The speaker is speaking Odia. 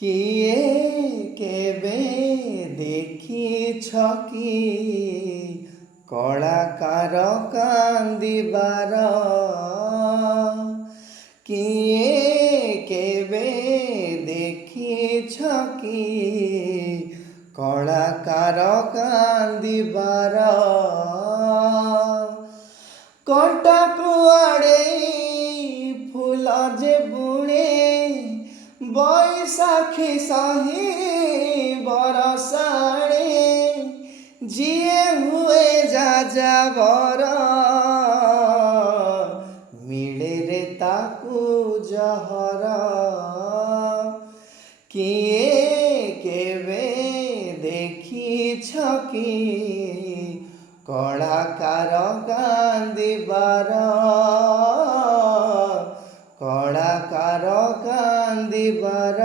କିଏ କେବେ ଦେଖିଛ କି କଳାକାର କାନ୍ଦିବାର? କିଏ କେବେ ଦେଖିଛ କି କଳାକାର କାନ୍ଦିବାର? କଣ୍ଟା କୁଆଡ଼େ ଫୁଲ ଯେ ବୁଣେ ବୈଶାଖୀ ସହି ବରଷାଣେ ଯିଏ ହୁଏ ଯାଯାବର ମିଳେ ରେ ତାକୁ ଜହର। କିଏ କେବେ ଦେଖିଛ କି କଳାକାର କାନ୍ଦିବାର? କଳାକାର କାନ୍ଦିବାର।